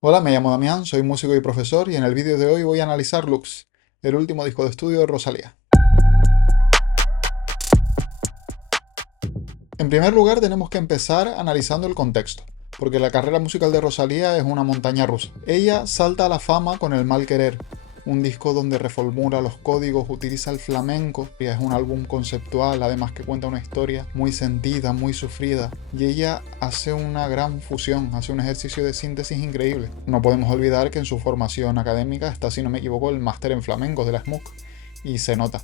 Hola, me llamo Damián, soy músico y profesor y en el vídeo de hoy voy a analizar Lux, el último disco de estudio de Rosalía. En primer lugar tenemos que empezar analizando el contexto, porque la carrera musical de Rosalía es una montaña rusa. Ella salta a la fama con El Mal Querer, un disco donde reformula los códigos, utiliza el flamenco, y es un álbum conceptual, además que cuenta una historia muy sentida, muy sufrida, y ella hace una gran fusión, hace un ejercicio de síntesis increíble. No podemos olvidar que en su formación académica está, si no me equivoco, el máster en flamenco de la SMUC, y se nota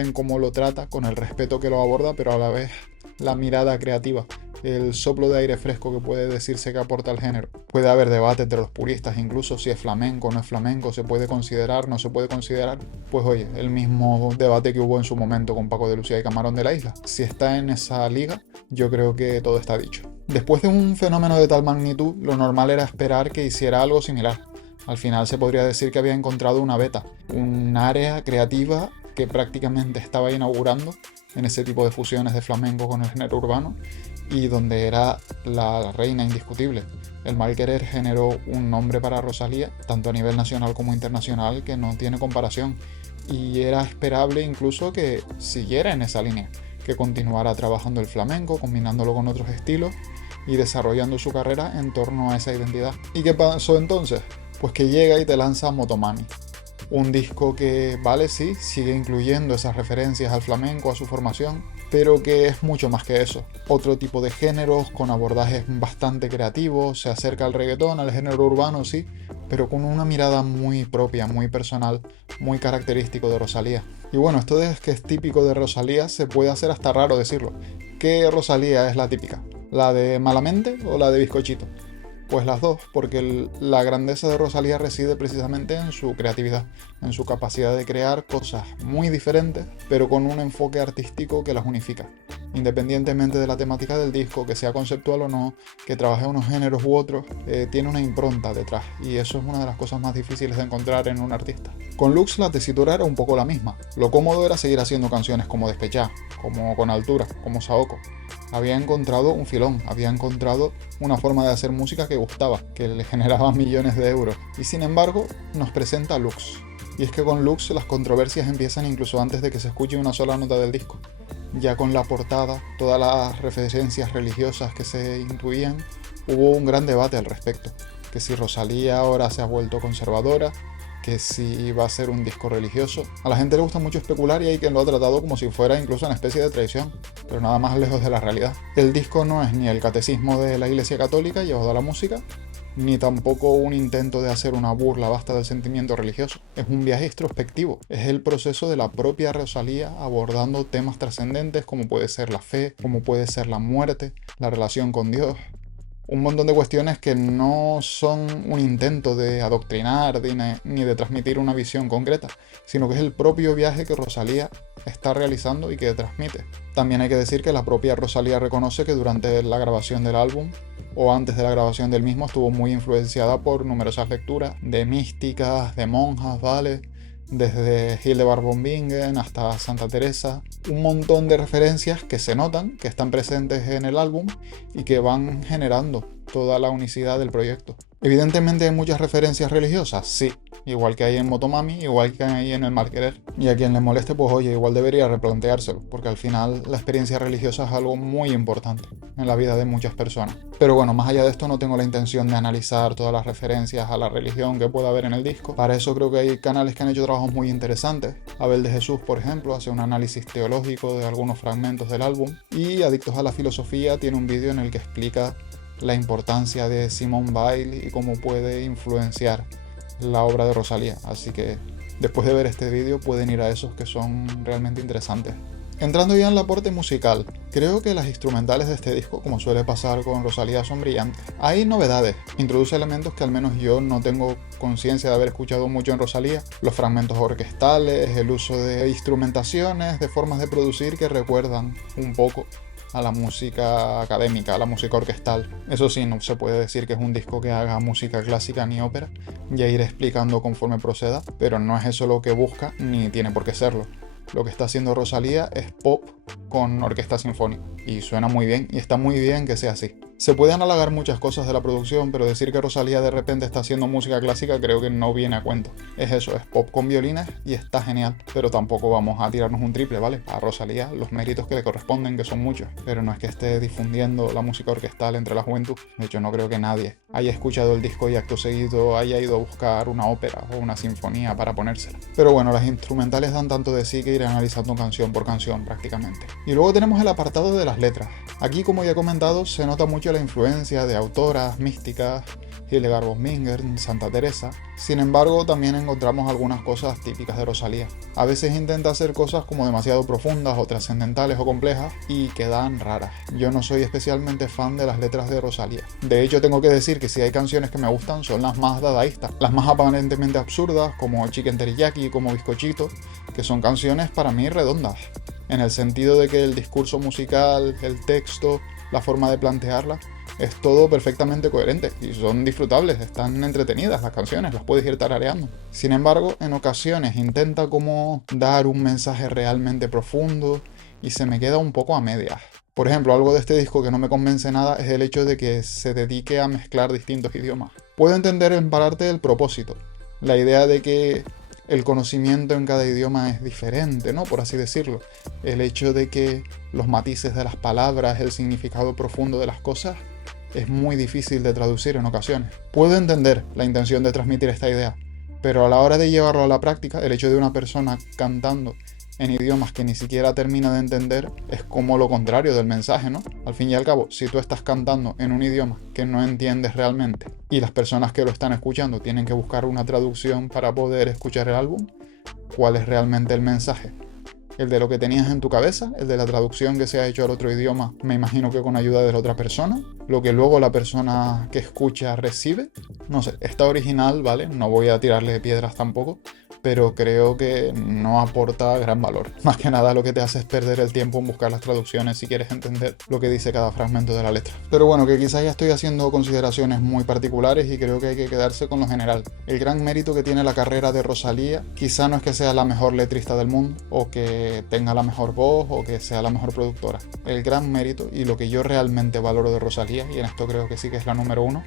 en cómo lo trata, con el respeto que lo aborda, pero a la vez la mirada creativa, el soplo de aire fresco que puede decirse que aporta al género. Puede haber debate entre los puristas, incluso si es flamenco o no es flamenco, se puede considerar, no se puede considerar. Pues oye, el mismo debate que hubo en su momento con Paco de Lucía y Camarón de la Isla. Si está en esa liga, yo creo que todo está dicho. Después de un fenómeno de tal magnitud, lo normal era esperar que hiciera algo similar. Al final se podría decir que había encontrado una beta, un área creativa que prácticamente estaba inaugurando en ese tipo de fusiones de flamenco con el género urbano y donde era la reina indiscutible. El Mal Querer generó un nombre para Rosalía, tanto a nivel nacional como internacional, que no tiene comparación. Y era esperable incluso que siguiera en esa línea, que continuara trabajando el flamenco, combinándolo con otros estilos y desarrollando su carrera en torno a esa identidad. ¿Y qué pasó entonces? Pues que llega y te lanza Motomami, un disco que, vale, sí, sigue incluyendo esas referencias al flamenco, a su formación, pero que es mucho más que eso. Otro tipo de géneros, con abordajes bastante creativos, se acerca al reggaetón, al género urbano, sí, pero con una mirada muy propia, muy personal, muy característico de Rosalía. Y bueno, esto es que es típico de Rosalía, se puede hacer hasta raro decirlo. ¿Qué Rosalía es la típica? ¿La de Malamente o la de Bizcochito? Pues las dos, porque la grandeza de Rosalía reside precisamente en su creatividad, en su capacidad de crear cosas muy diferentes, pero con un enfoque artístico que las unifica. Independientemente de la temática del disco, que sea conceptual o no, que trabaje unos géneros u otros, tiene una impronta detrás, y eso es una de las cosas más difíciles de encontrar en un artista. Con Lux la tesitura era un poco la misma. Lo cómodo era seguir haciendo canciones como Despechá, como Con Altura, como Saoko. Había encontrado un filón, había encontrado una forma de hacer música que gustaba, que le generaba millones de euros. Y sin embargo, nos presenta Lux. Y es que con Lux las controversias empiezan incluso antes de que se escuche una sola nota del disco. Ya con la portada, todas las referencias religiosas que se incluían, hubo un gran debate al respecto. Que si Rosalía ahora se ha vuelto conservadora, que si va a ser un disco religioso. A la gente le gusta mucho especular y hay quien lo ha tratado como si fuera incluso una especie de traición, pero nada más lejos de la realidad. El disco no es ni el catecismo de la Iglesia Católica llevado a la música, ni tampoco un intento de hacer una burla basta del sentimiento religioso. Es un viaje introspectivo, es el proceso de la propia Rosalía abordando temas trascendentes como puede ser la fe, como puede ser la muerte, la relación con Dios, un montón de cuestiones que no son un intento de adoctrinar ni de transmitir una visión concreta, sino que es el propio viaje que Rosalía está realizando y que transmite. También hay que decir que la propia Rosalía reconoce que durante la grabación del álbum o antes de la grabación del mismo estuvo muy influenciada por numerosas lecturas de místicas, de monjas, ¿vale? Desde Hildegard von Bingen hasta Santa Teresa, un montón de referencias que se notan, que están presentes en el álbum y que van generando toda la unicidad del proyecto. Evidentemente hay muchas referencias religiosas, sí, igual que hay en Motomami, igual que hay en El Mal Querer. Y a quien le moleste, pues oye, igual debería replanteárselo, porque al final la experiencia religiosa es algo muy importante en la vida de muchas personas. Pero bueno, más allá de esto no tengo la intención de analizar todas las referencias a la religión que pueda haber en el disco. Para eso creo que hay canales que han hecho trabajos muy interesantes. Abel de Jesús, por ejemplo, hace un análisis teológico de algunos fragmentos del álbum. Y Adictos a la Filosofía tiene un vídeo en el que explica la importancia de Simone Weil y cómo puede influenciar la obra de Rosalía. Así que después de ver este vídeo pueden ir a esos que son realmente interesantes. Entrando ya en la parte musical, creo que las instrumentales de este disco, como suele pasar con Rosalía, son brillantes. Hay novedades, introduce elementos que al menos yo no tengo conciencia de haber escuchado mucho en Rosalía, los fragmentos orquestales, el uso de instrumentaciones, de formas de producir que recuerdan un poco a la música académica, a la música orquestal. Eso sí, no se puede decir que es un disco que haga música clásica ni ópera, ya iré explicando conforme proceda, pero no es eso lo que busca ni tiene por qué serlo. Lo que está haciendo Rosalía es pop con orquesta sinfónica y suena muy bien y está muy bien que sea así. Se pueden halagar muchas cosas de la producción, pero decir que Rosalía de repente está haciendo música clásica creo que no viene a cuento. Es eso, es pop con violines y está genial, pero tampoco vamos a tirarnos un triple, ¿vale? A Rosalía los méritos que le corresponden, que son muchos, pero no es que esté difundiendo la música orquestal entre la juventud. De hecho, no creo que nadie haya escuchado el disco y acto seguido haya ido a buscar una ópera o una sinfonía para ponérsela. Pero bueno, las instrumentales dan tanto de sí que iré analizando canción por canción prácticamente. Y luego tenemos el apartado de las letras. Aquí, como ya he comentado, se nota mucho la influencia de autoras místicas, Hildegard von Bingen, Santa Teresa. Sin embargo, también encontramos algunas cosas típicas de Rosalía. A veces intenta hacer cosas como demasiado profundas o trascendentales o complejas y quedan raras. Yo no soy especialmente fan de las letras de Rosalía. De hecho, tengo que decir que si hay canciones que me gustan son las más dadaístas, las más aparentemente absurdas, como Chicken Teriyaki, como Bizcochito, que son canciones para mí redondas, en el sentido de que el discurso musical, el texto, la forma de plantearla, es todo perfectamente coherente y son disfrutables, están entretenidas las canciones, las puedes ir tarareando. Sin embargo, en ocasiones intenta como dar un mensaje realmente profundo y se me queda un poco a medias. Por ejemplo, algo de este disco que no me convence nada es el hecho de que se dedique a mezclar distintos idiomas. Puedo entender en parte el propósito, la idea de que el conocimiento en cada idioma es diferente, ¿no? Por así decirlo. El hecho de que los matices de las palabras, el significado profundo de las cosas, es muy difícil de traducir en ocasiones. Puedo entender la intención de transmitir esta idea, pero a la hora de llevarlo a la práctica, el hecho de una persona cantando en idiomas que ni siquiera termina de entender es como lo contrario del mensaje, ¿no? Al fin y al cabo, si tú estás cantando en un idioma que no entiendes realmente y las personas que lo están escuchando tienen que buscar una traducción para poder escuchar el álbum, ¿cuál es realmente el mensaje? ¿El de lo que tenías en tu cabeza? ¿El de la traducción que se ha hecho al otro idioma, me imagino que con ayuda de la otra persona? ¿Lo que luego la persona que escucha recibe? No sé, está original, ¿vale? No voy a tirarle piedras tampoco, pero creo que no aporta gran valor. Más que nada lo que te hace es perder el tiempo en buscar las traducciones si quieres entender lo que dice cada fragmento de la letra. Pero bueno, que quizás ya estoy haciendo consideraciones muy particulares y creo que hay que quedarse con lo general. El gran mérito que tiene la carrera de Rosalía quizá no es que sea la mejor letrista del mundo, o que tenga la mejor voz, o que sea la mejor productora. El gran mérito y lo que yo realmente valoro de Rosalía, y en esto creo que sí que es la número uno,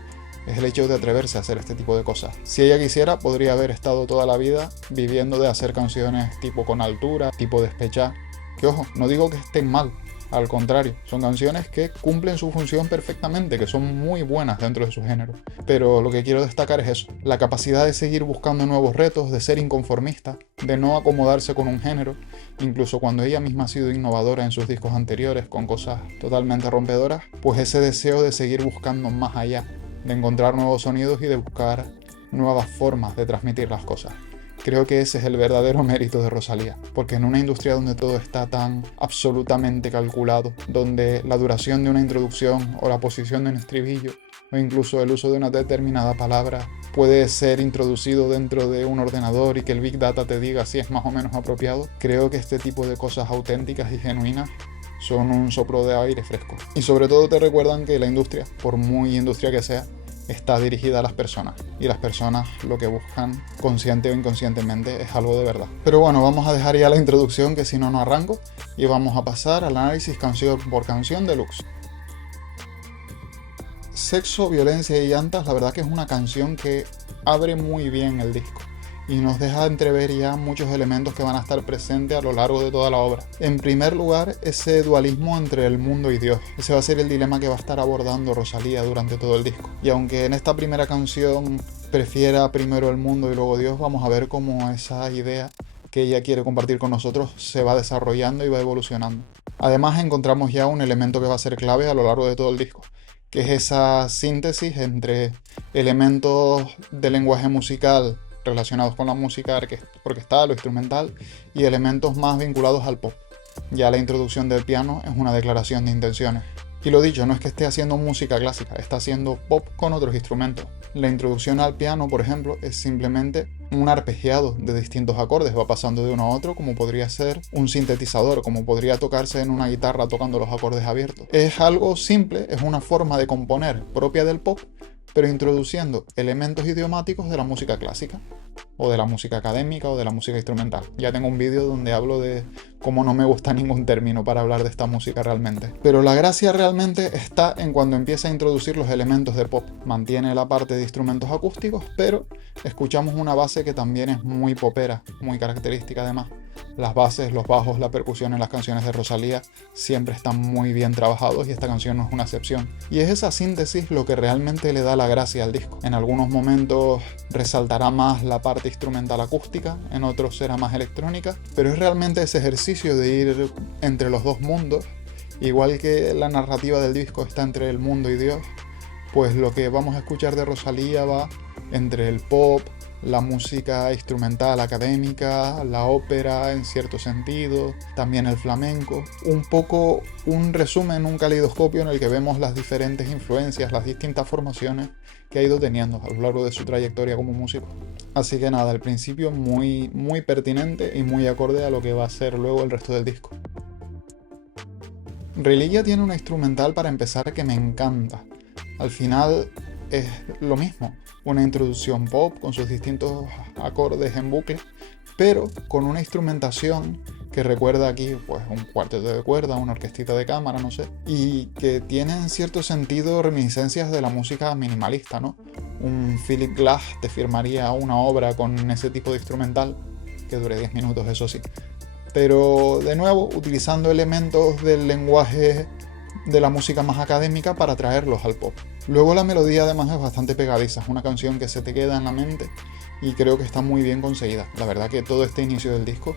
es el hecho de atreverse a hacer este tipo de cosas. Si ella quisiera, podría haber estado toda la vida viviendo de hacer canciones tipo Con Altura, tipo Despechá, que ojo, no digo que estén mal, al contrario, son canciones que cumplen su función perfectamente, que son muy buenas dentro de su género. Pero lo que quiero destacar es eso, la capacidad de seguir buscando nuevos retos, de ser inconformista, de no acomodarse con un género, incluso cuando ella misma ha sido innovadora en sus discos anteriores con cosas totalmente rompedoras, pues ese deseo de seguir buscando más allá, de encontrar nuevos sonidos y de buscar nuevas formas de transmitir las cosas. Creo que ese es el verdadero mérito de Rosalía, porque en una industria donde todo está tan absolutamente calculado, donde la duración de una introducción o la posición de un estribillo o incluso el uso de una determinada palabra puede ser introducido dentro de un ordenador y que el Big Data te diga si es más o menos apropiado, creo que este tipo de cosas auténticas y genuinas son un soplo de aire fresco. Y sobre todo te recuerdan que la industria, por muy industria que sea, está dirigida a las personas. Y las personas lo que buscan, consciente o inconscientemente, es algo de verdad. Pero bueno, vamos a dejar ya la introducción, que si no, no arranco. Y vamos a pasar al análisis canción por canción deluxe. Sexo, violencia y llantas, la verdad que es una canción que abre muy bien el disco y nos deja entrever ya muchos elementos que van a estar presentes a lo largo de toda la obra. En primer lugar, ese dualismo entre el mundo y Dios. Ese va a ser el dilema que va a estar abordando Rosalía durante todo el disco. Y aunque en esta primera canción prefiera primero el mundo y luego Dios, vamos a ver cómo esa idea que ella quiere compartir con nosotros se va desarrollando y va evolucionando. Además, encontramos ya un elemento que va a ser clave a lo largo de todo el disco, que es esa síntesis entre elementos de lenguaje musical relacionados con la música orquestal o instrumental y elementos más vinculados al pop. Ya la introducción del piano es una declaración de intenciones. Y lo dicho, no es que esté haciendo música clásica, está haciendo pop con otros instrumentos. La introducción al piano, por ejemplo, es simplemente un arpegiado de distintos acordes, va pasando de uno a otro, como podría ser un sintetizador, como podría tocarse en una guitarra tocando los acordes abiertos. Es algo simple, es una forma de componer propia del pop, pero introduciendo elementos idiomáticos de la música clásica. o de la música académica o de la música instrumental. Ya tengo un vídeo donde hablo de cómo no me gusta ningún término para hablar de esta música realmente. Pero la gracia realmente está en cuando empieza a introducir los elementos de pop. Mantiene la parte de instrumentos acústicos, pero escuchamos una base que también es muy popera, muy característica además. Las bases, los bajos, la percusión en las canciones de Rosalía siempre están muy bien trabajados y esta canción no es una excepción. Y es esa síntesis lo que realmente le da la gracia al disco. En algunos momentos resaltará más la parte instrumental acústica, en otros será más electrónica, pero es realmente ese ejercicio de ir entre los dos mundos, igual que la narrativa del disco está entre el mundo y Dios, pues lo que vamos a escuchar de Rosalía va entre el pop, la música instrumental académica, la ópera en cierto sentido, también el flamenco. Un poco un resumen, un caleidoscopio en el que vemos las diferentes influencias, las distintas formaciones que ha ido teniendo a lo largo de su trayectoria como músico. Así que nada, al principio muy pertinente y muy acorde a lo que va a ser luego el resto del disco. Reliquia tiene una instrumental para empezar que me encanta. Al final es lo mismo, una introducción pop con sus distintos acordes en bucle, pero con una instrumentación que recuerda aquí pues un cuarteto de cuerda, una orquestita de cámara, no sé, y que tiene en cierto sentido reminiscencias de la música minimalista, ¿no? Un Philip Glass te firmaría una obra con ese tipo de instrumental, que dure 10 minutos, eso sí, pero de nuevo utilizando elementos del lenguaje de la música más académica para traerlos al pop. Luego la melodía además es bastante pegadiza, es una canción que se te queda en la mente y creo que está muy bien conseguida. La verdad que todo este inicio del disco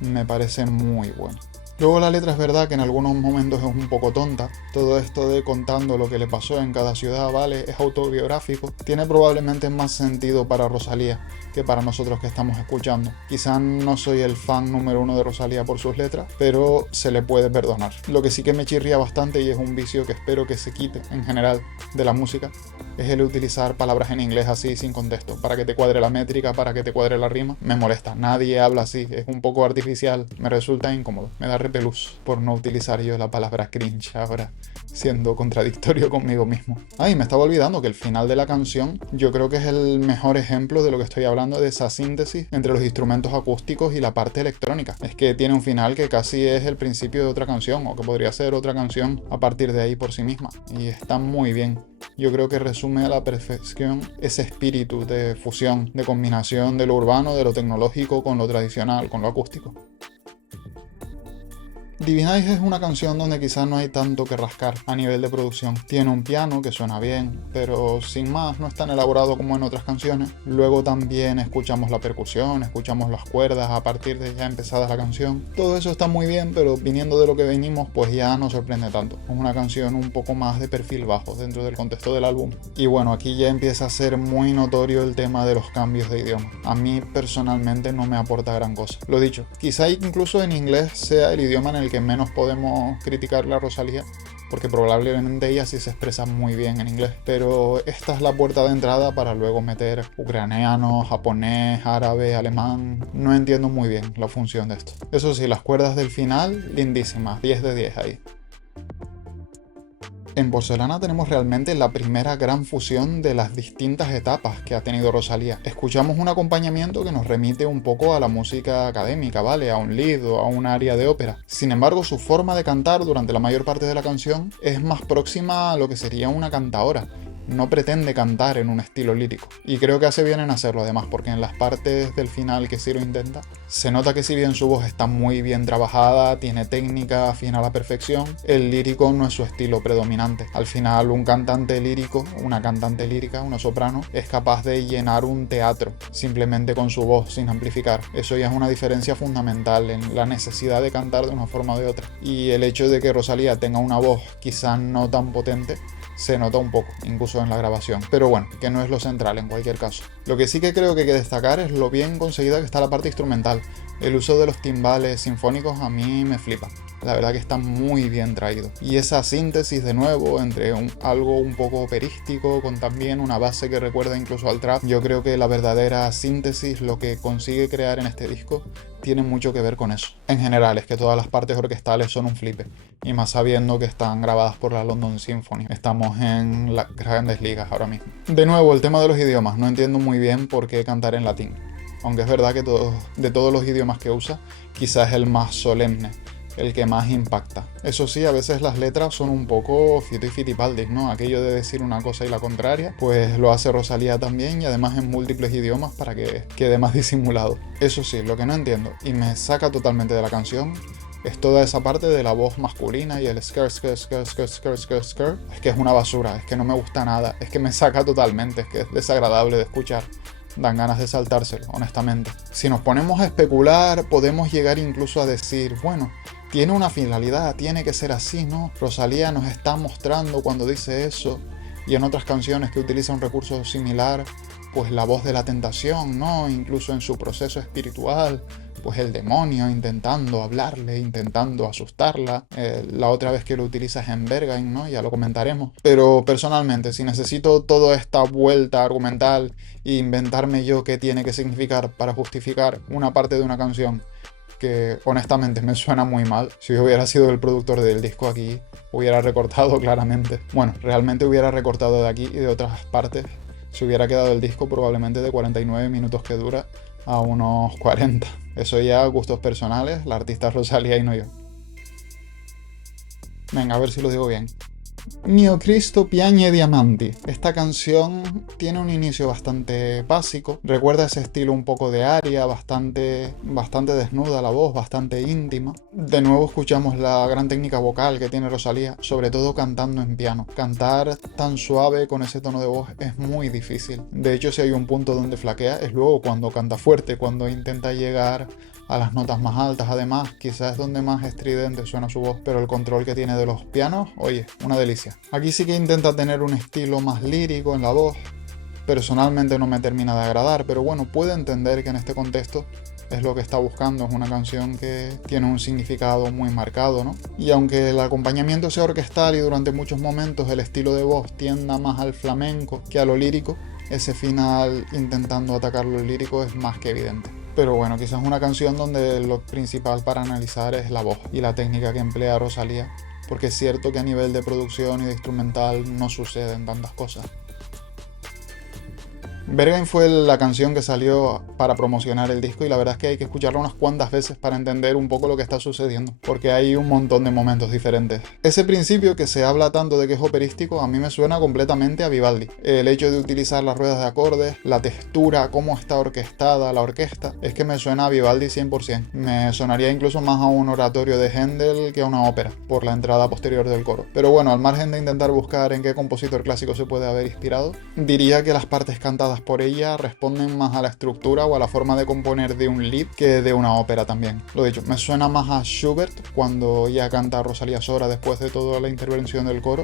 me parece muy bueno. Luego la letra es verdad que en algunos momentos es un poco tonta. Todo esto de contando lo que le pasó en cada ciudad, ¿vale? Es autobiográfico. Tiene probablemente más sentido para Rosalía que para nosotros que estamos escuchando. Quizá no soy el fan número uno de Rosalía por sus letras, pero se le puede perdonar. Lo que sí que me chirría bastante, y es un vicio que espero que se quite en general de la música, es el utilizar palabras en inglés así sin contexto, para que te cuadre la métrica, para que te cuadre la rima. Me molesta, nadie habla así, es un poco artificial, me resulta incómodo, me da repelús por no utilizar yo la palabra cringe ahora, siendo contradictorio conmigo mismo. Ay, me estaba olvidando que el final de la canción yo creo que es el mejor ejemplo de lo que estoy hablando, de esa síntesis entre los instrumentos acústicos y la parte electrónica. Es que tiene un final que casi es el principio de otra canción, o que podría ser otra canción a partir de ahí por sí misma, y está muy bien. Yo creo que resume a la perfección ese espíritu de fusión, de combinación de lo urbano, de lo tecnológico con lo tradicional, con lo acústico. Divine Eyes es una canción donde quizás no hay tanto que rascar a nivel de producción. Tiene un piano que suena bien, pero sin más, no es tan elaborado como en otras canciones. Luego también escuchamos la percusión, escuchamos las cuerdas a partir de ya empezada la canción. Todo eso está muy bien, pero viniendo de lo que venimos, pues ya no sorprende tanto. Es una canción un poco más de perfil bajo dentro del contexto del álbum. Y bueno, aquí ya empieza a ser muy notorio el tema de los cambios de idioma. A mí personalmente no me aporta gran cosa. Lo dicho, quizá incluso en inglés sea el idioma en el que menos podemos criticarle a Rosalía, porque probablemente ella sí se expresa muy bien en inglés, pero esta es la puerta de entrada para luego meter ucraniano, japonés, árabe, alemán. No entiendo muy bien la función de esto. Eso sí, las cuerdas del final, lindísimas, 10 de 10 ahí. En Porcelana tenemos realmente la primera gran fusión de las distintas etapas que ha tenido Rosalía. Escuchamos un acompañamiento que nos remite un poco a la música académica, ¿vale? A un lead o a un aria de ópera. Sin embargo, su forma de cantar durante la mayor parte de la canción es más próxima a lo que sería una cantaora. No pretende cantar en un estilo lírico. Y creo que hace bien en hacerlo además, porque en las partes del final que sí lo intenta, se nota que si bien su voz está muy bien trabajada, tiene técnica, afina a la perfección, el lírico no es su estilo predominante. Al final un cantante lírico, una cantante lírica, una soprano, es capaz de llenar un teatro simplemente con su voz, sin amplificar. Eso ya es una diferencia fundamental en la necesidad de cantar de una forma o de otra. Y el hecho de que Rosalía tenga una voz quizás no tan potente, se nota un poco, incluso en la grabación. Pero bueno, que no es lo central en cualquier caso. Lo que sí que creo que hay que destacar es lo bien conseguida que está la parte instrumental. El uso de los timbales sinfónicos a mí me flipa. La verdad que está muy bien traído. Y esa síntesis de nuevo entre algo un poco operístico con también una base que recuerda incluso al trap. Yo creo que la verdadera síntesis, lo que consigue crear en este disco, tiene mucho que ver con eso. En general, es que todas las partes orquestales son un flipe. Y más sabiendo que están grabadas por la London Symphony. Estamos en las grandes ligas ahora mismo. De nuevo, el tema de los idiomas. No entiendo muy bien por qué cantar en latín. aunque es verdad que de todos los idiomas que usa, quizás es el más solemne, el que más impacta. Eso sí, a veces las letras son un poco fito y fitipaldis, ¿no? Aquello de decir una cosa y la contraria, pues lo hace Rosalía también, y además en múltiples idiomas para que quede más disimulado. Eso sí, lo que no entiendo y me saca totalmente de la canción es toda esa parte de la voz masculina y el skr, skr, skr, skr, skr, skr, skr. Es que es una basura, es que no me gusta nada, es que me saca totalmente, es que es desagradable de escuchar. Dan ganas de saltárselo, honestamente. Si nos ponemos a especular, podemos llegar incluso a decir, bueno, tiene una finalidad, tiene que ser así, ¿no? Rosalía nos está mostrando cuando dice eso, y en otras canciones que utiliza un recurso similar, pues la voz de la tentación, ¿no? Incluso en su proceso espiritual, pues el demonio intentando hablarle, intentando asustarla. La otra vez que lo utilizas en Berghain, ¿no? Ya lo comentaremos. Pero personalmente, si necesito toda esta vuelta argumental e inventarme yo qué tiene que significar para justificar una parte de una canción que honestamente me suena muy mal, si yo hubiera sido el productor del disco aquí, hubiera recortado claramente. Bueno, realmente hubiera recortado de aquí y de otras partes. Se hubiera quedado el disco probablemente de 49 minutos que dura a unos 40. Eso ya gustos personales, la artista Rosalía y no yo. Venga, a ver si lo digo bien. Mio Cristo piagne diamanti. Esta canción tiene un inicio bastante básico. Recuerda ese estilo un poco de aria, bastante desnuda la voz, bastante íntima. De nuevo escuchamos la gran técnica vocal que tiene Rosalía, sobre todo cantando en piano. Cantar tan suave con ese tono de voz es muy difícil. De hecho, si hay un punto donde flaquea es luego cuando canta fuerte, cuando intenta llegar a las notas más altas. Además, quizás es donde más estridente suena su voz, pero el control que tiene de los pianos, oye, una delicia. Aquí sí que intenta tener un estilo más lírico en la voz. Personalmente no me termina de agradar, pero bueno, puedo entender que en este contexto es lo que está buscando. Es una canción que tiene un significado muy marcado, ¿no? Y aunque el acompañamiento sea orquestal y durante muchos momentos el estilo de voz tienda más al flamenco que a lo lírico, ese final intentando atacar lo lírico es más que evidente. Pero bueno, quizás una canción donde lo principal para analizar es la voz y la técnica que emplea Rosalía, porque es cierto que a nivel de producción y de instrumental no suceden tantas cosas. Berghain fue la canción que salió para promocionar el disco y la verdad es que hay que escucharla unas cuantas veces para entender un poco lo que está sucediendo, porque hay un montón de momentos diferentes. Ese principio que se habla tanto de que es operístico a mí me suena completamente a Vivaldi. El hecho de utilizar las ruedas de acordes, la textura, cómo está orquestada la orquesta, es que me suena a Vivaldi 100%. Me sonaría incluso más a un oratorio de Händel que a una ópera, por la entrada posterior del coro. Pero bueno, al margen de intentar buscar en qué compositor clásico se puede haber inspirado, diría que las partes cantadas por ella responden más a la estructura o a la forma de componer de un lied que de una ópera también. Lo dicho, me suena más a Schubert cuando ya canta Rosalía sola después de toda la intervención del coro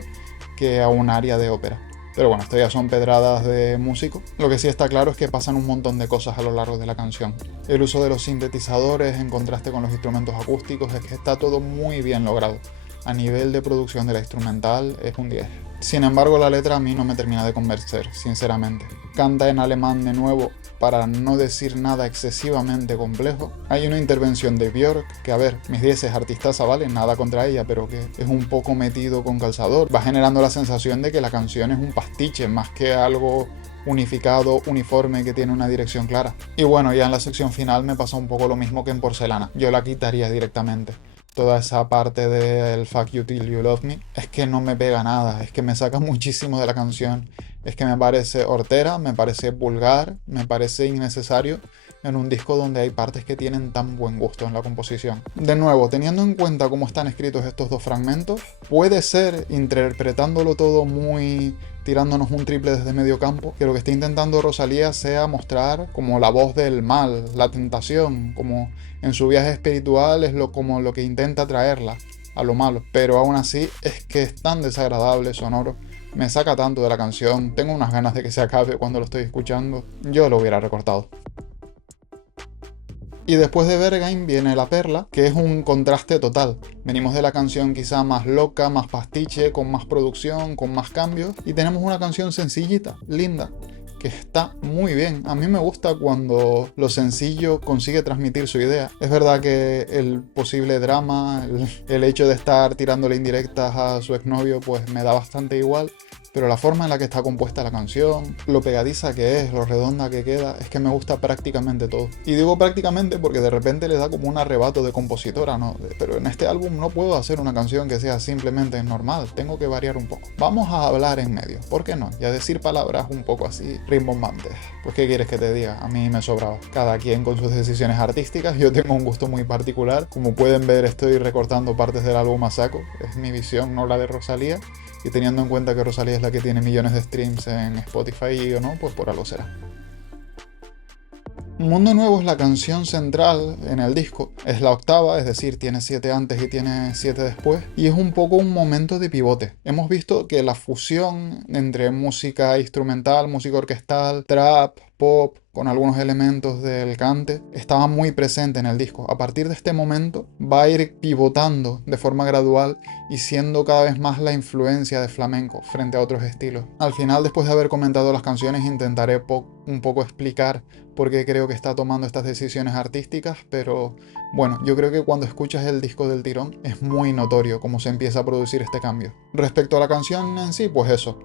que a un aria de ópera. Pero bueno, esto ya son pedradas de músico. Lo que sí está claro es que pasan un montón de cosas a lo largo de la canción. El uso de los sintetizadores en contraste con los instrumentos acústicos es que está todo muy bien logrado. A nivel de producción de la instrumental es un 10. Sin embargo, la letra a mí no me termina de convencer, sinceramente. Canta en alemán de nuevo, para no decir nada excesivamente complejo. Hay una intervención de Björk, que a ver, mis 10 es artistaza, ¿vale? Nada contra ella, pero que es un poco metido con calzador. Va generando la sensación de que la canción es un pastiche, más que algo unificado, uniforme, que tiene una dirección clara. Y bueno, ya en la sección final me pasa un poco lo mismo que en Porcelana. Yo la quitaría directamente. Toda esa parte del Fuck You Till You Love Me es que no me pega nada, es que me saca muchísimo de la canción, es que me parece hortera, me parece vulgar, me parece innecesario en un disco donde hay partes que tienen tan buen gusto en la composición. De nuevo, teniendo en cuenta cómo están escritos estos dos fragmentos, puede ser, interpretándolo todo muy tirándonos un triple desde medio campo, que lo que está intentando Rosalía sea mostrar como la voz del mal, la tentación, como en su viaje espiritual es como lo que intenta traerla a lo malo. Pero aún así es que es tan desagradable, sonoro, me saca tanto de la canción, tengo unas ganas de que se acabe cuando lo estoy escuchando, yo lo hubiera recortado. Y después de Berghain viene La Perla, que es un contraste total. Venimos de la canción quizá más loca, más pastiche, con más producción, con más cambios, y tenemos una canción sencillita, linda, que está muy bien. A mí me gusta cuando lo sencillo consigue transmitir su idea. Es verdad que el posible drama, el hecho de estar tirándole indirectas a su exnovio, pues me da bastante igual, pero la forma en la que está compuesta la canción, lo pegadiza que es, lo redonda que queda, es que me gusta prácticamente todo. Y digo prácticamente porque de repente le da como un arrebato de compositora, ¿no? Pero en este álbum no puedo hacer una canción que sea simplemente normal, tengo que variar un poco. Vamos a hablar en medio, ¿por qué no? Y a decir palabras un poco así rimbombantes. Pues ¿qué quieres que te diga? A mí me sobraba. Cada quien con sus decisiones artísticas, yo tengo un gusto muy particular. Como pueden ver, estoy recortando partes del álbum a saco, es mi visión, no la de Rosalía. Y teniendo en cuenta que Rosalía es la que tiene millones de streams en Spotify y yo no, pues por algo será. Mundo Nuevo es la canción central en el disco, es la octava, es decir, tiene 7 antes y tiene 7 después, y es un poco un momento de pivote. Hemos visto que la fusión entre música instrumental, música orquestal, trap, pop, con algunos elementos del cante, estaba muy presente en el disco. A partir de este momento va a ir pivotando de forma gradual y siendo cada vez más la influencia de flamenco frente a otros estilos. Al final, después de haber comentado las canciones, intentaré un poco explicar por qué creo que está tomando estas decisiones artísticas, pero bueno, yo creo que cuando escuchas el disco del tirón es muy notorio cómo se empieza a producir este cambio. Respecto a la canción en sí, pues eso.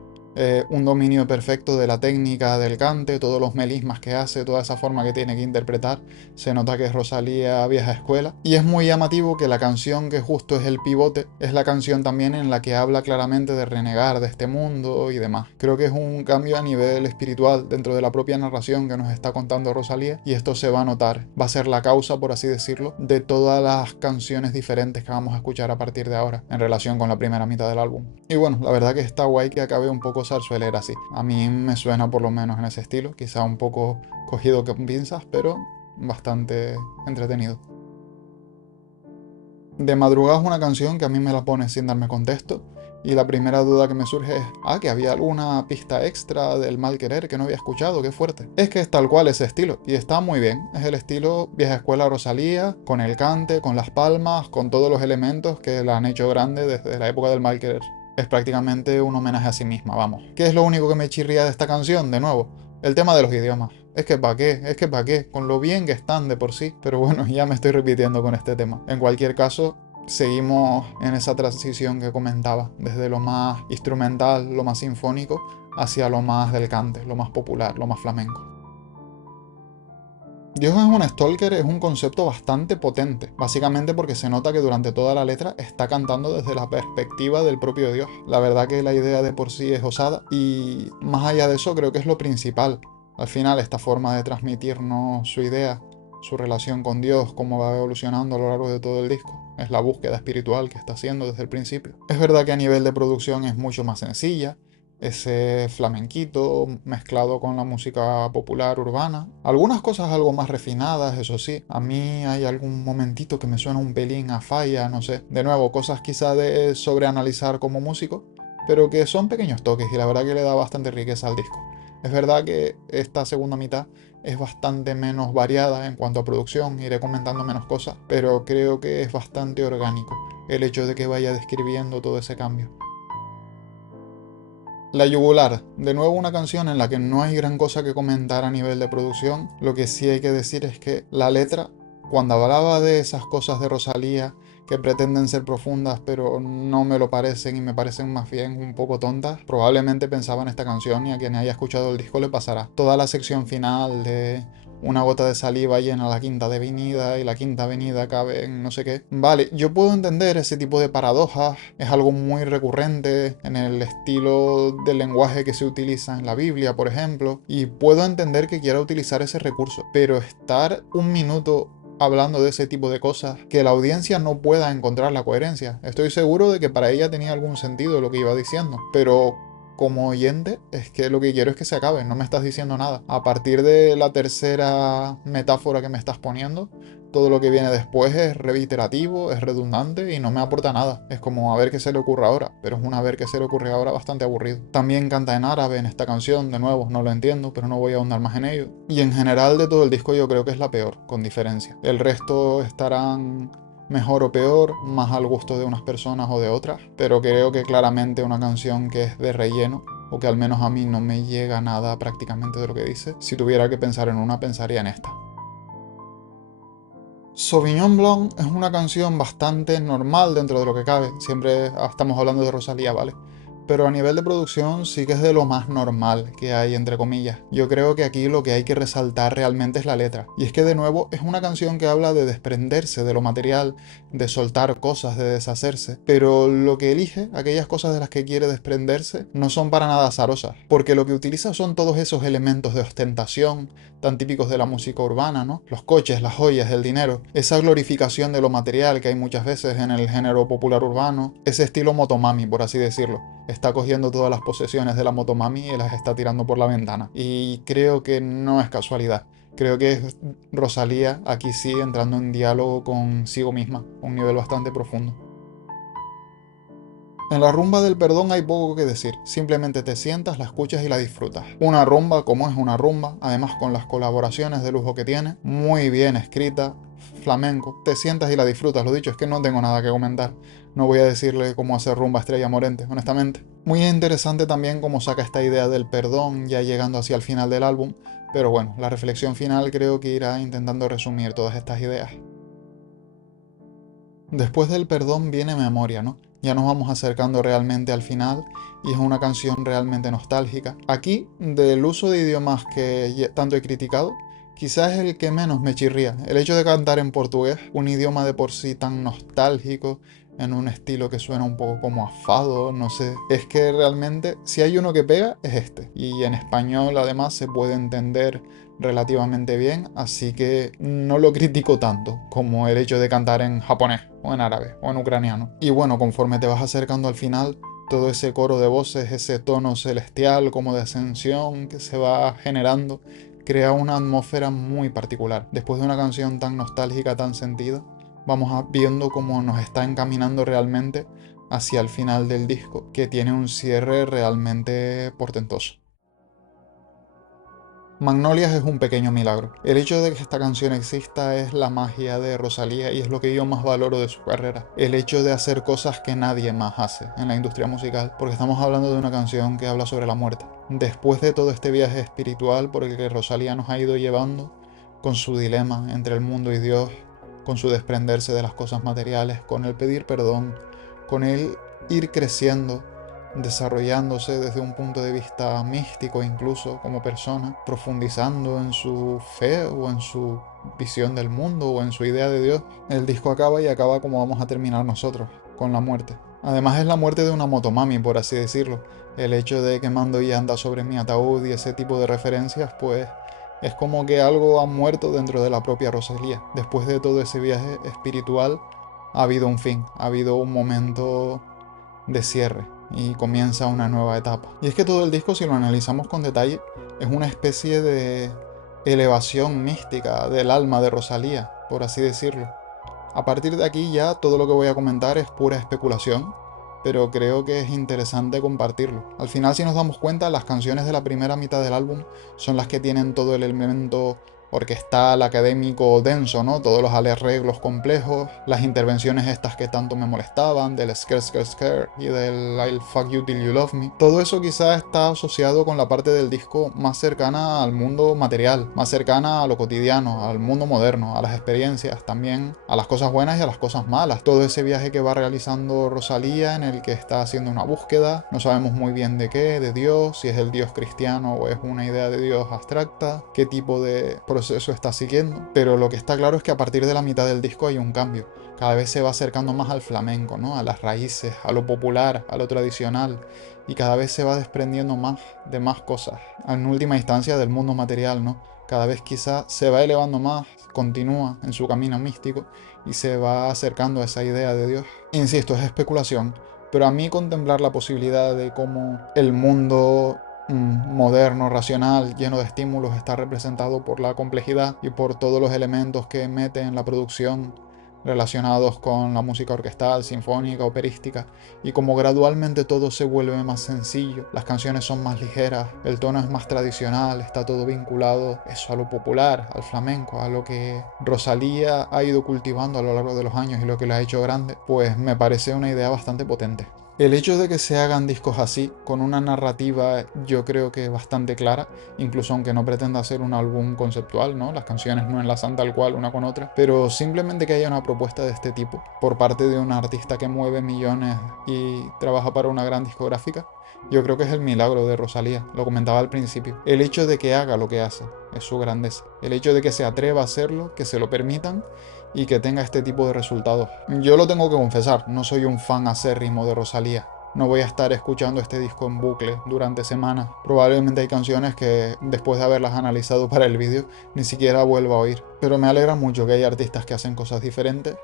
Un dominio perfecto de la técnica del cante, todos los melismas que hace, toda esa forma que tiene que interpretar. Se nota que es Rosalía vieja escuela. Y es muy llamativo que la canción que justo es el pivote es la canción también en la que habla claramente de renegar de este mundo y demás. Creo que es un cambio a nivel espiritual dentro de la propia narración que nos está contando Rosalía, y esto se va a notar. Va a ser la causa, por así decirlo, de todas las canciones diferentes que vamos a escuchar a partir de ahora en relación con la primera mitad del álbum. Y bueno, la verdad que está guay que acabe un poco zarzuelera así. A mí me suena por lo menos en ese estilo, quizá un poco cogido con pinzas, pero bastante entretenido. De madrugada es una canción que a mí me la pone sin darme contexto, y la primera duda que me surge es, que había alguna pista extra del mal querer que no había escuchado, qué fuerte. Es que es tal cual ese estilo, y está muy bien, es el estilo vieja escuela Rosalía, con el cante, con las palmas, con todos los elementos que la han hecho grande desde la época del mal querer. Es prácticamente un homenaje a sí misma, vamos. ¿Qué es lo único que me chirría de esta canción? De nuevo, el tema de los idiomas. Es que pa' qué, es que pa' qué, con lo bien que están de por sí. Pero bueno, ya me estoy repitiendo con este tema. En cualquier caso, seguimos en esa transición que comentaba, desde lo más instrumental, lo más sinfónico, hacia lo más del cante, lo más popular, lo más flamenco. Dios es un stalker es un concepto bastante potente, básicamente porque se nota que durante toda la letra está cantando desde la perspectiva del propio Dios. La verdad que la idea de por sí es osada, y más allá de eso creo que es lo principal. Al final, esta forma de transmitirnos su idea, su relación con Dios, cómo va evolucionando a lo largo de todo el disco, es la búsqueda espiritual que está haciendo desde el principio. Es verdad que a nivel de producción es mucho más sencilla, ese flamenquito mezclado con la música popular urbana. Algunas cosas algo más refinadas, eso sí. A mí hay algún momentito que me suena un pelín a falla, no sé. De nuevo, cosas quizá de sobreanalizar como músico, pero que son pequeños toques y la verdad que le da bastante riqueza al disco. Es verdad que esta segunda mitad es bastante menos variada en cuanto a producción, iré comentando menos cosas, pero creo que es bastante orgánico el hecho de que vaya describiendo todo ese cambio. La Yugular, de nuevo una canción en la que no hay gran cosa que comentar a nivel de producción. Lo que sí hay que decir es que la letra, cuando hablaba de esas cosas de Rosalía que pretenden ser profundas pero no me lo parecen y me parecen más bien un poco tontas, probablemente pensaba en esta canción, y a quien haya escuchado el disco le pasará. Toda la sección final de una gota de saliva llena la quinta avenida y la quinta avenida cabe en no sé qué. Vale, yo puedo entender ese tipo de paradojas, es algo muy recurrente en el estilo del lenguaje que se utiliza en la Biblia, por ejemplo, y puedo entender que quiera utilizar ese recurso, pero estar un minuto hablando de ese tipo de cosas, que la audiencia no pueda encontrar la coherencia. Estoy seguro de que para ella tenía algún sentido lo que iba diciendo, pero como oyente, es que lo que quiero es que se acabe, no me estás diciendo nada. A partir de la tercera metáfora que me estás poniendo, todo lo que viene después es reiterativo, es redundante y no me aporta nada. Es como a ver qué se le ocurre ahora, pero es un a ver qué se le ocurre ahora bastante aburrido. También canta en árabe en esta canción, de nuevo, no lo entiendo, pero no voy a ahondar más en ello. Y en general de todo el disco yo creo que es la peor, con diferencia. El resto estarán mejor o peor, más al gusto de unas personas o de otras, pero creo que claramente una canción que es de relleno, o que al menos a mí no me llega nada prácticamente de lo que dice. Si tuviera que pensar en una, pensaría en esta. Sauvignon Blanc es una canción bastante normal dentro de lo que cabe. Siempre estamos hablando de Rosalía, ¿vale? pero a nivel de producción sí que es de lo más normal que hay, entre comillas. Yo creo que aquí lo que hay que resaltar realmente es la letra. Y es que de nuevo es una canción que habla de desprenderse de lo material, de soltar cosas, de deshacerse. Pero lo que elige, aquellas cosas de las que quiere desprenderse, no son para nada azarosas. Porque lo que utiliza son todos esos elementos de ostentación, tan típicos de la música urbana, ¿no? Los coches, las joyas, el dinero. Esa glorificación de lo material que hay muchas veces en el género popular urbano. Ese estilo motomami, por así decirlo. Está cogiendo todas las posesiones de la motomami y las está tirando por la ventana. Y creo que no es casualidad. Creo que es Rosalía aquí sí entrando en diálogo consigo misma, a un nivel bastante profundo. En la rumba del perdón hay poco que decir, simplemente te sientas, la escuchas y la disfrutas. Una rumba como es una rumba, además con las colaboraciones de lujo que tiene, muy bien escrita, flamenco, te sientas y la disfrutas. Lo dicho es que no tengo nada que comentar, no voy a decirle cómo hacer rumba a Estrella Morente, honestamente. Muy interesante también cómo saca esta idea del perdón ya llegando hacia el final del álbum, pero bueno, la reflexión final creo que irá intentando resumir todas estas ideas. Después del perdón viene memoria, ¿no? Ya nos vamos acercando realmente al final y es una canción realmente nostálgica. Aquí, del uso de idiomas que tanto he criticado, quizás es el que menos me chirría. El hecho de cantar en portugués, un idioma de por sí tan nostálgico, en un estilo que suena un poco como a fado, no sé. Es que realmente, si hay uno que pega, es este. Y en español además se puede entender relativamente bien, así que no lo critico tanto como el hecho de cantar en japonés, o en árabe, o en ucraniano. Y bueno, conforme te vas acercando al final, todo ese coro de voces, ese tono celestial como de ascensión que se va generando, crea una atmósfera muy particular. Después de una canción tan nostálgica, tan sentida, vamos viendo cómo nos está encaminando realmente hacia el final del disco, que tiene un cierre realmente portentoso. Magnolias es un pequeño milagro. El hecho de que esta canción exista es la magia de Rosalía y es lo que yo más valoro de su carrera. El hecho de hacer cosas que nadie más hace en la industria musical, porque estamos hablando de una canción que habla sobre la muerte. Después de todo este viaje espiritual por el que Rosalía nos ha ido llevando, con su dilema entre el mundo y Dios, con su desprenderse de las cosas materiales, con el pedir perdón, con el ir creciendo, desarrollándose desde un punto de vista místico incluso como persona, profundizando en su fe o en su visión del mundo o en su idea de Dios, el disco acaba y acaba como vamos a terminar nosotros, con la muerte. Además es la muerte de una motomami, por así decirlo. El hecho de que Mando y anda sobre mi ataúd y ese tipo de referencias, pues es como que algo ha muerto dentro de la propia Rosalía. Después de todo ese viaje espiritual, ha habido un fin, ha habido un momento de cierre y comienza una nueva etapa. Y es que todo el disco, si lo analizamos con detalle, es una especie de elevación mística del alma de Rosalía, por así decirlo. A partir de aquí ya todo lo que voy a comentar es pura especulación, pero creo que es interesante compartirlo. Al final, si nos damos cuenta, las canciones de la primera mitad del álbum son las que tienen todo el elemento orquestal, académico, denso, ¿no? Todos los arreglos complejos, las intervenciones estas que tanto me molestaban, del scare, scare, scare y del I'll fuck you till you love me. Todo eso quizás está asociado con la parte del disco más cercana al mundo material, más cercana a lo cotidiano, al mundo moderno, a las experiencias, también a las cosas buenas y a las cosas malas. Todo ese viaje que va realizando Rosalía en el que está haciendo una búsqueda, no sabemos muy bien de qué, de Dios, si es el Dios cristiano o es una idea de Dios abstracta, qué tipo de proceso está siguiendo, pero lo que está claro es que a partir de la mitad del disco hay un cambio. Cada vez se va acercando más al flamenco, ¿no? A las raíces, a lo popular, a lo tradicional, y cada vez se va desprendiendo más de más cosas, en última instancia del mundo material, ¿no? Cada vez quizá se va elevando más, continúa en su camino místico y se va acercando a esa idea de Dios. Insisto, es especulación, pero a mí contemplar la posibilidad de cómo el mundo moderno, racional, lleno de estímulos, está representado por la complejidad y por todos los elementos que mete en la producción relacionados con la música orquestal, sinfónica, operística, y como gradualmente todo se vuelve más sencillo, las canciones son más ligeras, el tono es más tradicional, está todo vinculado eso a lo popular, al flamenco, a lo que Rosalía ha ido cultivando a lo largo de los años y lo que la ha hecho grande, pues me parece una idea bastante potente. El hecho de que se hagan discos así, con una narrativa yo creo que bastante clara, incluso aunque no pretenda hacer un álbum conceptual, ¿no? Las canciones no enlazan tal cual una con otra, pero simplemente que haya una propuesta de este tipo por parte de un artista que mueve millones y trabaja para una gran discográfica, yo creo que es el milagro de Rosalía, lo comentaba al principio. El hecho de que haga lo que hace es su grandeza. El hecho de que se atreva a hacerlo, que se lo permitan y que tenga este tipo de resultados. Yo lo tengo que confesar, no soy un fan acérrimo de Rosalía. No voy a estar escuchando este disco en bucle durante semanas. Probablemente hay canciones que después de haberlas analizado para el vídeo ni siquiera vuelvo a oír. Pero me alegra mucho que hay artistas que hacen cosas diferentes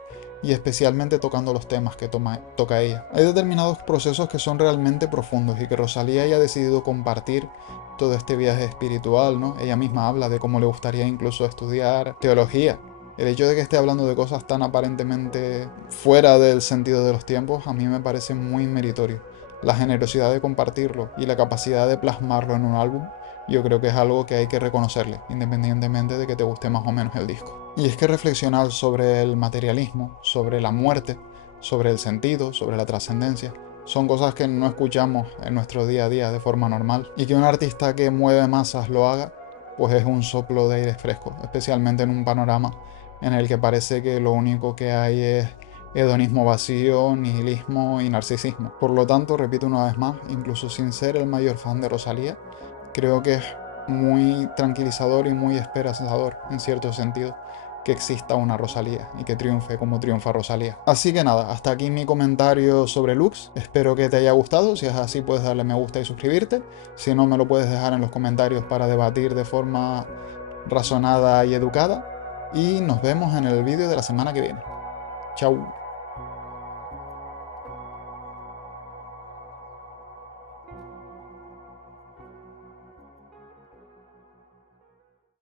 y especialmente tocando los temas que toca ella. Hay determinados procesos que son realmente profundos y que Rosalía haya decidido compartir todo este viaje espiritual, ¿no? Ella misma habla de cómo le gustaría incluso estudiar teología. El hecho de que esté hablando de cosas tan aparentemente fuera del sentido de los tiempos a mí me parece muy meritorio. La generosidad de compartirlo y la capacidad de plasmarlo en un álbum, yo creo que es algo que hay que reconocerle, independientemente de que te guste más o menos el disco. Y es que reflexionar sobre el materialismo, sobre la muerte, sobre el sentido, sobre la trascendencia, son cosas que no escuchamos en nuestro día a día de forma normal. Y que un artista que mueve masas lo haga, pues es un soplo de aire fresco, especialmente en un panorama en el que parece que lo único que hay es hedonismo vacío, nihilismo y narcisismo. Por lo tanto, repito una vez más, incluso sin ser el mayor fan de Rosalía, creo que es muy tranquilizador y muy esperanzador, en cierto sentido, que exista una Rosalía y que triunfe como triunfa Rosalía. Así que nada, hasta aquí mi comentario sobre Lux. Espero que te haya gustado. Si es así, puedes darle me gusta y suscribirte. Si no, me lo puedes dejar en los comentarios para debatir de forma razonada y educada. Y nos vemos en el vídeo de la semana que viene. Chao.